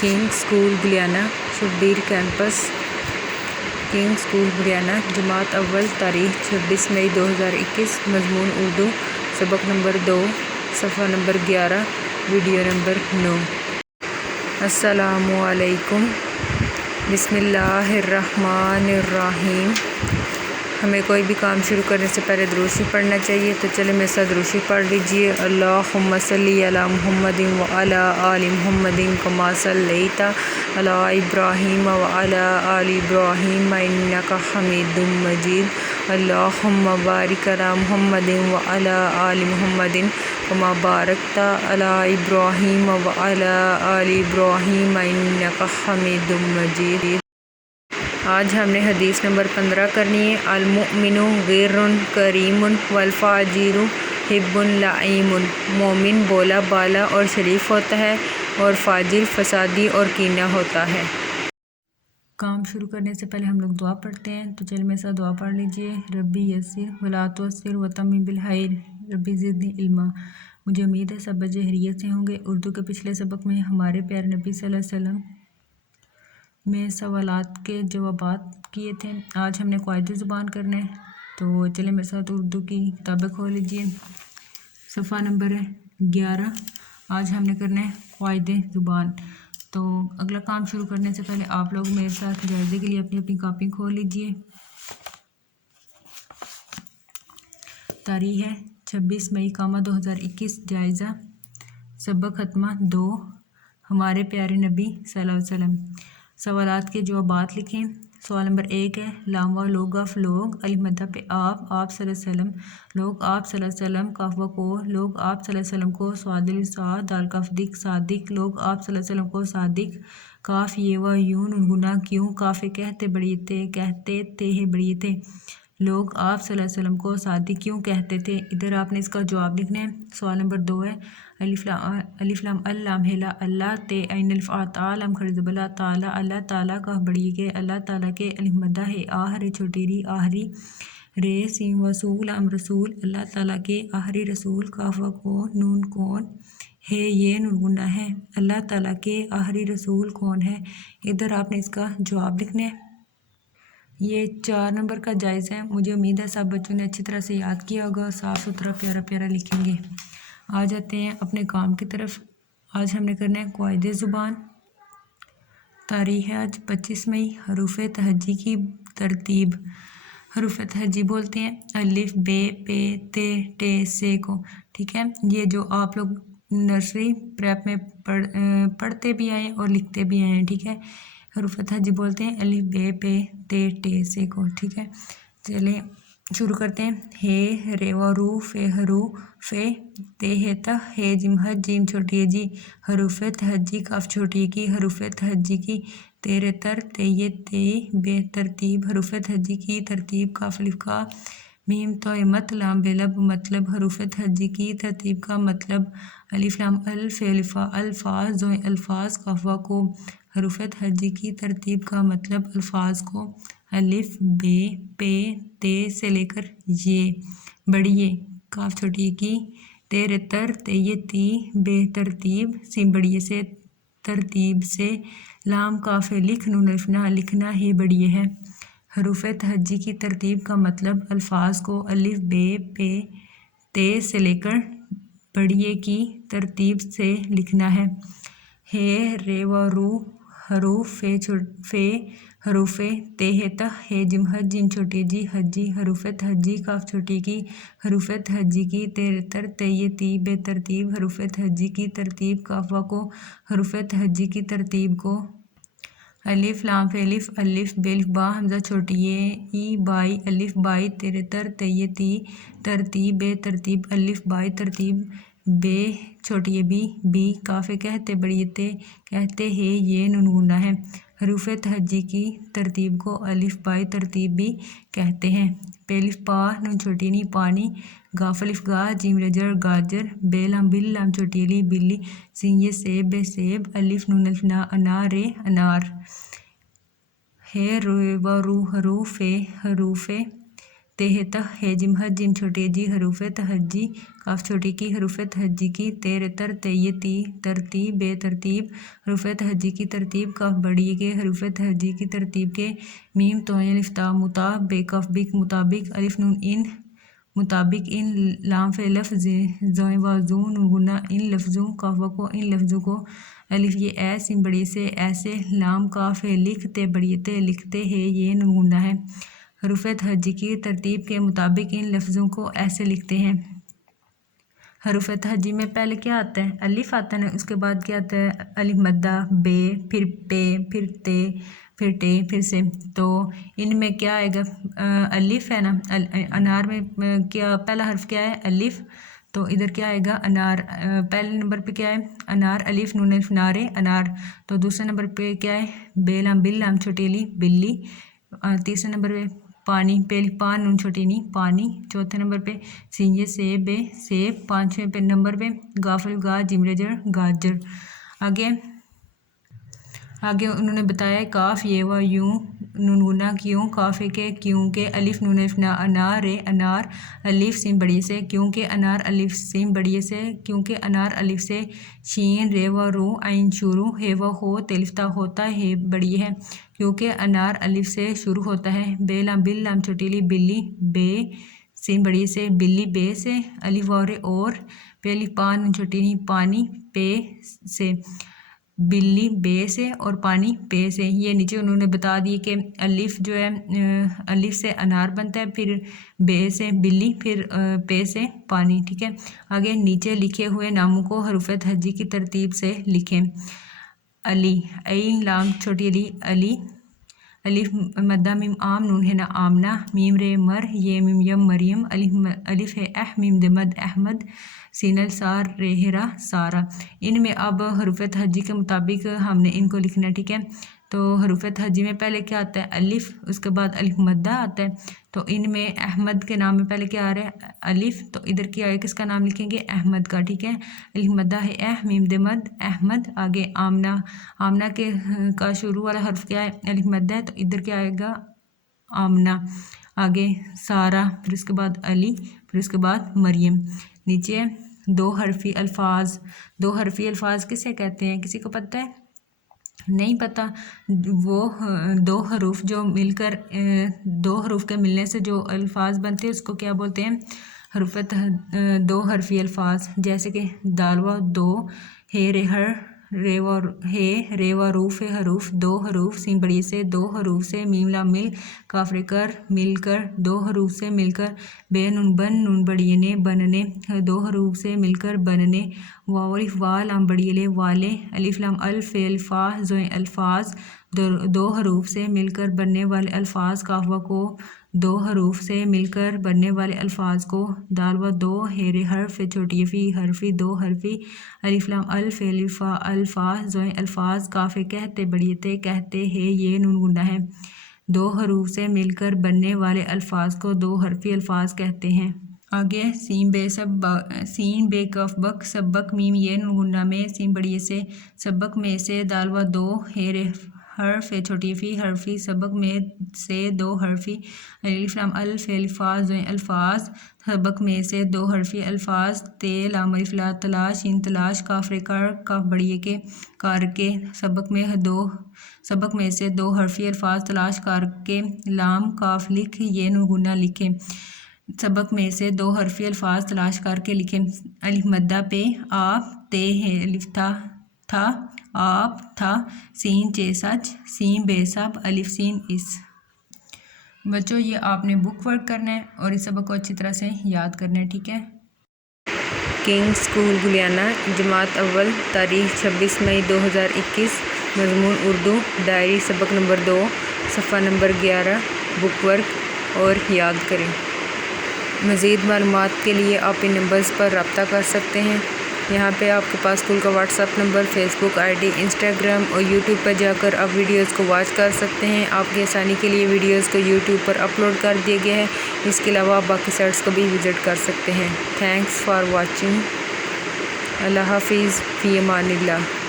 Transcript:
King school Guliana Shabbir campus king school Guliana جماعت اول تاریخ 26 مئی 2021 مضمون اردو سبق نمبر 2 صفحہ نمبر 11 ویڈیو نمبر 9 السلام علیکم بسم اللہ الرحمن الرحیم ہمیں کوئی بھی کام شروع کرنے سے پہلے درود شریف پڑھنا چاہیے، تو چلیں میرے ساتھ درود شریف پڑھ لیجیے۔ اللہم صلی علی محمد وعلی آل محمد کما صلیت علی ابراہیم وعلی آل ابراہیم انک حمید مجید۔ اللہم بارک علی محمد وعلی آل محمد کما بارکت علی ابراہیم وعلی آل ابراہیم انک حمید مجید۔ آج ہم نے حدیث نمبر 15 کرنی ہے۔ المؤمن غیر کریم والفاجر حب لعیم۔ مومن بولا بالا اور شریف ہوتا ہے، اور فاجر فسادی اور کینہ ہوتا ہے۔ کام شروع کرنے سے پہلے ہم لوگ دعا پڑھتے ہیں، تو چل میرے ساتھ دعا پڑھ لیجئے۔ ربی یسر ولا تعسر وتمم بالخیر ربی زدنی علما۔ مجھے امید ہے سب بچے خیریت سے ہوں گے۔ اردو کے پچھلے سبق میں ہمارے پیارے نبی صلی اللہ علیہ وسلم میں سوالات کے جوابات کیے تھے۔ آج ہم نے قواعد زبان کرنا ہے، تو چلیں میرے ساتھ اردو کی کتابیں کھول لیجئے۔ صفحہ نمبر 11 آج ہم نے کرنا ہے قواعد زبان۔ تو اگلا کام شروع کرنے سے پہلے آپ لوگ میرے ساتھ جائزے کے لیے اپنی اپنی کاپی کھول لیجئے۔ تاریخ ہے 26 مئی 2021۔ جائزہ سبق ختمہ 2 ہمارے پیارے نبی صلی اللہ علیہ وسلم۔ سوالات کے جوابات لکھیں۔ سوال نمبر 1 ہے لام و لوگ آف لوگ الف مدہ پہ آپ صلی اللہ علیہ وسلم، لوگ آپ صلی اللہ علیہ وسلم، کاف و کو، لوگ آپ صلی اللہ علیہ وسلم کو، صاد الف صاد دال کاف دک صادق، لوگ آپ صلی اللہ علیہ وسلم کو صادق، کاف یہ و یون گناہ کیوں، کاف کہتے بڑی تھے، کہتے تھے بڑی تھے، لوگ آپ صلی اللہ علیہ وسلم کو صادق کیوں کہتے تھے۔ ادھر آپ نے اس کا جواب لکھنا ہے۔ سوال نمبر 2 ہے الف لام اللام ہلا اللہ تے عین الف آتا لام کھڑی زبلا تعالی اللہ تعالیٰ کا بڑی کے اللہ تعالیٰ کے الف مدہ ہے آہر چھوٹی ری آہری رے سین وصول ام رسول اللہ تعالیٰ کے آہری رسول کاف و کو نون کون ہے یہ نون گناہ ہے اللہ تعالیٰ کے آہری رسول کون ہے۔ ادھر آپ نے اس کا جواب لکھنا ہے۔ یہ 4 نمبر کا جائزہ ہے۔ مجھے امید ہے سب بچوں نے اچھی طرح سے یاد کیا ہوگا، صاف ستھرا پیارا پیارا لکھیں گے۔ آ جاتے ہیں اپنے کام کی طرف۔ آج ہم نے کرنا ہے قواعد زبان۔ تاریخ ہے آج 25 مئی۔ حروف تہجی کی ترتیب۔ حروف تہجی بولتے ہیں الف بے پے تے ٹے سے کو، ٹھیک ہے۔ یہ جو آپ لوگ نرسری پریپ میں پڑھتے بھی آئے اور لکھتے بھی آئے ہیں، ٹھیک ہے۔ حروف تہجی بولتے ہیں الف بے پے تے ٹے سے کو، ٹھیک ہے۔ چلیں شروع کرتے ہیں۔ ہے رے و رو فے ہرو فے تے ہے تہ ہے جم حج جیم چھوٹی ہے جی، حروف تہجی کاف چھوٹی کی، حروف تہجی کی تیرے تر تے یہ تے بے ترتیب، حروف تہجی کی ترتیب کاف الف کا میم تو مت لام بے لب مطلب، حروف تہجی کی ترتیب کا مطلب الف لام الف الفا الفاظ دو الفاظ کاف و کو، حروف تہجی کی ترتیب کا مطلب الفاظ کو الف بے پے تے سے لے کر یہ بڑیے کاف چھوٹی کی تیرے تر تے یہ تی بے ترتیب سین بڑیے سے ترتیب سے لام کاف لکھ نون الف نہ لکھنا ہی بڑیے ہے۔ حروف تہجی کی ترتیب کا مطلب الفاظ کو الف بے پے تے سے لے کر بڑیے کی ترتیب سے لکھنا ہے۔ ہے رے و رو حروف فے حروف تے ہے تہ ہے جم حج جیم چھوٹی جی حجی، حروف تہجی کاف چھوٹی کی، حروف تہجی کی تیرے تر تے یہ تی بے ترتیب، حروف تہجی کی ترتیب کاف و کو، حروف تہجی کی ترتیب کو الف لام فے الف الف بے الف با حمزہ چھوٹی ای بائی الف بائی تیرے تر تے یہ تی ترتیب بے ترتیب الف بائی ترتیب بے چھوٹی بی بی کاف کہتے بڑی تے کہتے ہے یہ نون گناہ ہے۔ حروف تہجی کی ترتیب کو الف بائی ترتیب بھی کہتے ہیں۔ پے الف پا نون چھوٹی نی پانی، گاف الف گا جیم رجر گاجر، بے لام بل لام چھوٹی لی بلی، سین یہ سیب بے سیب، الف نون الف نا انار انار۔ ہے رو و رو حروف حروف تے ت ہے جیم ح جیم چھوٹی جی حروف تہجی کاف چھوٹی کی حروف تہجی کی تیر تر تی تی ترتیب بے ترتیب حروف تہجی کی ترتیب کاف بڑی کے حروف تہجی کی ترتیب کے میم تو الف تا متا بے کاف بک مطابق الف نون ان مطابق ان لام فے لفظ زوئیں وازو نون گنا ان لفظوں کاف کو ان لفظوں کو الف یہ اے سین بڑی سے ایسے لام کاف لکھتے بڑی تے لکھتے ہے یہ نون گنا ہے حروف تہجی کی ترتیب کے مطابق ان لفظوں کو ایسے لکھتے ہیں۔ حروف تہجی میں پہلے کیا آتا ہے؟ الف آتا ہے، اس کے بعد کیا آتا ہے؟ الف مدہ، بے، پھر پے، پھر تے، پھر ٹے، پھر سے۔ تو ان میں کیا آئے گا؟ الف ہے نا، انار میں کیا پہلا حرف کیا ہے؟ الف، تو ادھر کیا آئے گا؟ انار۔ پہلے نمبر پہ کیا ہے؟ انار، الف نون الف نارے انار۔ تو دوسرے نمبر پہ کیا ہے؟ بے لام بل لام چھوٹی لی بلی۔ تیسرے نمبر پہ پانی، پہلی پان نون چھوٹی نی پانی۔ چوتھے نمبر پہ سینجے سیب بے سیب۔ پانچویں پہ نمبر پہ گافل گا جمرے جڑ گاجر۔ آگے انہوں نے بتایا کاف یہ و یوں نون گنا کیوں کاف کے کیونکہ الف نون الف نا انار انار الف سین بڑی سے کیونکہ انار الف سین بڑی سے کیونکہ انار الف سے شین رے و رو عین شروع ہے و ہو تلف تا ہوتا ہے بڑی ہے کیونکہ انار الف سے شروع ہوتا ہے۔ بے لام بل لام چھوٹی لی بلی بے سین بڑی سے بلی بے سے الف و رے اور پہلی پان چھوٹی نی پانی پے سے بلی بے سے اور پانی پے سے۔ یہ نیچے انہوں نے بتا دی کہ الف جو ہے الف سے انار بنتا ہے، پھر بے سے بلی، پھر پے سے پانی، ٹھیک ہے۔ آگے نیچے لکھے ہوئے ناموں کو حروف تہجی کی ترتیب سے لکھیں۔ علی، عین لام چھوٹی علی علی، الف مدہ میم عام نون ہے نا آمنہ، میم رے مر یہ میم یم مریم، الف ہے اح میم دمد احمد، سین السار رے ہرا سارا۔ ان میں اب حروف تہجی کے مطابق ہم نے ان کو لکھنا ہے، ٹھیک ہے۔ تو حروف تہجی میں پہلے کیا آتا ہے؟ الف، اس کے بعد الف مدہ آتا ہے۔ تو ان میں احمد کے نام میں پہلے کیا آ رہا ہے؟ الف، تو ادھر کیا ہے؟ کس کا نام لکھیں گے؟ احمد کا، ٹھیک ہے۔ الف مدہ ہے اح میم دمد احمد۔ آگے آمنہ، آمنہ کے کا شروع والا حرف کیا ہے؟ الف مدہ ہے، تو ادھر کیا آئے گا؟ آمنہ۔ آگے سارہ، پھر اس کے بعد علی، پھر اس کے بعد مریم۔ نیچے دو حرفی الفاظ، دو حرفی الفاظ کسے کہتے ہیں؟ کسی کو پتہ ہے؟ نہیں پتہ؟ وہ دو حروف جو مل کر دو حروف کے ملنے سے جو الفاظ بنتے ہیں اس کو کیا بولتے ہیں؟ حروف دو حرفی الفاظ، جیسے کہ دال و دو، ہے رے ہر رے و ہے رے و روف حروف دو حروف سین بڑی سے دو حروف سے میم لام مل کاف رے کر مل کر دو حروف سے مل کر بے نون بن نون بڑی نے بننے دو حروف سے مل کر بننے واو الف وا لام بڑی لے والے الف لام الف الفا زوئیں الفاظ دو حروف سے مل کر بننے والے الفاظ کاف و کو دو حروف سے مل کر بننے والے الفاظ کو دال و دو ہے رے حرف چھوٹی فی حرفی دو حرفی الف لام الف الفا الفا زوئیں الفاظ کاف کہتے بڑی تے کہتے ہے یہ نون گنا ہے۔ دو حروف سے مل کر بننے والے الفاظ کو دو حرفی الفاظ کہتے ہیں۔ آگے سین بے کف بک سبک میم یہ نون گنا میں سین بڑی سے سبک میں سے دال و دو ہے رے حرف چھوٹی فی حرفی سبق میں سے دو حرفی الف لام الف الفا زوئیں الفاظ سبق میں سے دو حرفی الفاظ تے لام الف لا تلاش ان تلاش کاف رے کر کاف بڑی کے کار کے سبق میں سے دو حرفی الفاظ تلاش کر کے لام کاف لکھ یہ نون گنا لکھیں۔ سبق میں سے دو حرفی الفاظ تلاش کر کے لکھیں۔ الف مدہ پہ آپ تے ہے الف تھا آپ تھا سین چے سچ سین بے سب الف سین اس۔ بچوں یہ آپ نے بک ورک کرنا ہے اور اس سبق کو اچھی طرح سے یاد کرنا ہے، ٹھیک ہے۔ کنگ اسکول گلیانہ جماعت اول تاریخ 26 مئی 2021 مضمون اردو ڈائری سبق نمبر 2 صفحہ نمبر 11 بک ورک اور یاد کریں۔ مزید معلومات کے لیے آپ ان نمبرز پر رابطہ کر سکتے ہیں۔ یہاں پہ آپ کے پاس اسکول کا WhatsApp number, Facebook I D, Instagram اور یوٹیوب پر جا کر آپ ویڈیوز کو واچ کر سکتے ہیں۔ آپ کی آسانی کے لیے ویڈیوز کو یوٹیوب پر اپلوڈ کر دیے گئے ہیں۔ اس کے علاوہ آپ باقی سائٹس کو بھی وزٹ کر سکتے ہیں۔ Thanks for watching. اللہ حافظ، فی امان اللہ۔